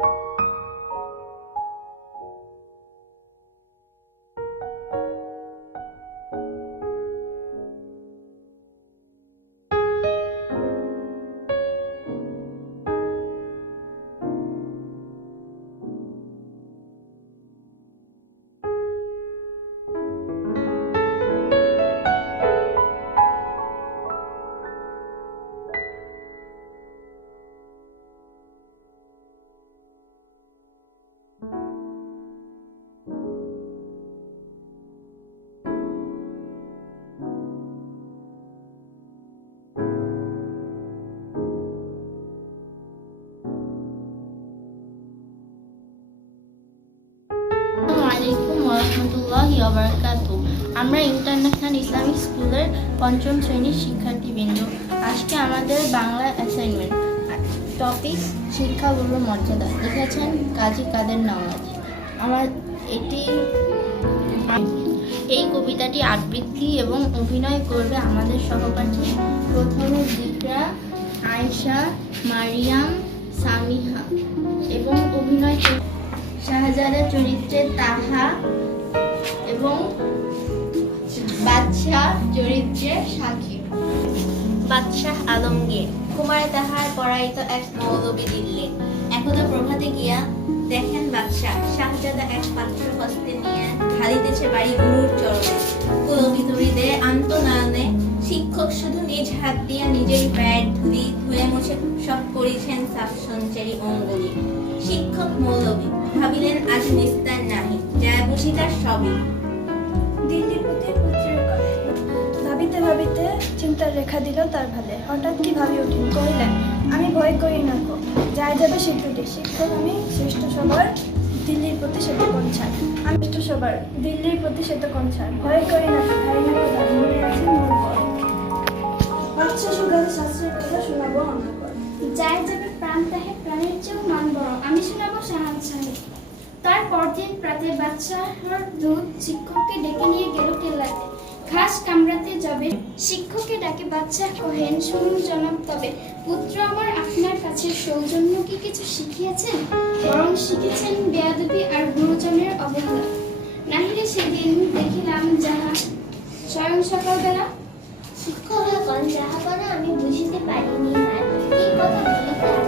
you আমরা international Islamic স্কুলের পঞ্চম শ্রেণির শিক্ষার্থীবৃন্দ। আজকে আমাদের বাংলা অ্যাসাইনমেন্ট টপিক শিক্ষা শিক্ষাগুরু মর্যাদা। লিখেছেন কাজী কাদের নওয়াজ। আমার এটি এই কবিতাটি আবৃত্তি এবং অভিনয় করবে আমাদের সহপাঠী প্রথমে জিকরা, আয়েশা, মারিয়াম, সামিহা এবং অভিনয় শাহজাদা চরিত্রে তাহা এবং বাদশাহ চরিত্রে সাকিব বাদশাহ আলমগীর। কুমারে তাহার পড়াইত এক মৌলবী দিল্লি। একদা প্রভাতে গিয়া দেখেন বাদশাহ, শাহজাদা এক পাত্র হস্তে নিয়ে ঢালিতেছে বাড়ি গুরুর চরণে। কুলবিতুরিদে আন্তনয়নে শিক্ষক শুধু নিজ হাত দিয়া নিজের প্যাট ধুলি ধুয়ে মুছে সব করিছেন সাফ সঞ্চারী অঙ্গুলি। শিক্ষক মৌলবী, ভাবিলেন আজ নিস্তার নাহি, যায় বুঝি তার সবই। দিল্লিপতি পুত্রের কথা। ভাবিতে ভাবিতে চিন্তার রেখা দিল তার ভালে। হঠাৎ কি ভাবি উঠিল কহিলেন আমি ভয় করি না গো। যাই যাবে শিক্ষটি শিক্ষক আমি শ্রেষ্ঠ সবার দিল্লির প্রতি সেতু কনছার আমি শ্রেষ্ঠ সবার দিল্লির প্রতি সেতু কনছার ভয় করি না ভাই না মনে আছে মোর বাচ্চা শাস্ত্রের কথা শোনাবো অনর্গল যায় যাবে প্রাণ তাহে প্রাণের চেয়েও মান বড় আমি শোনাবো শাহান সাহেব তার পরদিন প্রাতে বাচ্চার দুধ শিক্ষককে ডেকে নিয়ে গেল কেল্লাতে। ঘাস কামড়াতে যাবে। শিক্ষককে ডাকে বাচ্চা কহেন, শুনুন জনাব, তবে পুত্র আমার আপনার কাছে সৌজন্য কি কিছু শিখিয়েছেন? বরং শিখেছেন বেয়াদবি আর গুরুজনের অবহেলা। নাহিলে সেদিন দেখিলাম যাহা স্বয়ং সকালবেলা। শিক্ষক যাহা করে আমি বুঝিতে পারিনি কথা বলিতে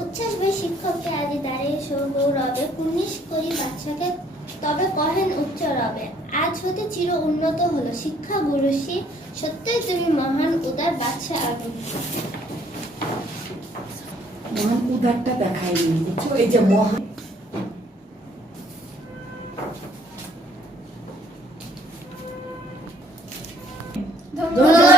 উচ্ছ্বাস বই শিক্ষককে আজি দাঁড়ে সৌরবে উনিশ করি বাচ্চাকে তবে কহেন উচ্চ রবে। আজ হতে চির উন্নত হলো। শিক্ষা গুরুশি সত্যই তুমি মহান উদার বাচ্চা আগুন। মহান উদারটা দেখায়নি বুঝছ? এই যে মহান ধন্যবাদ।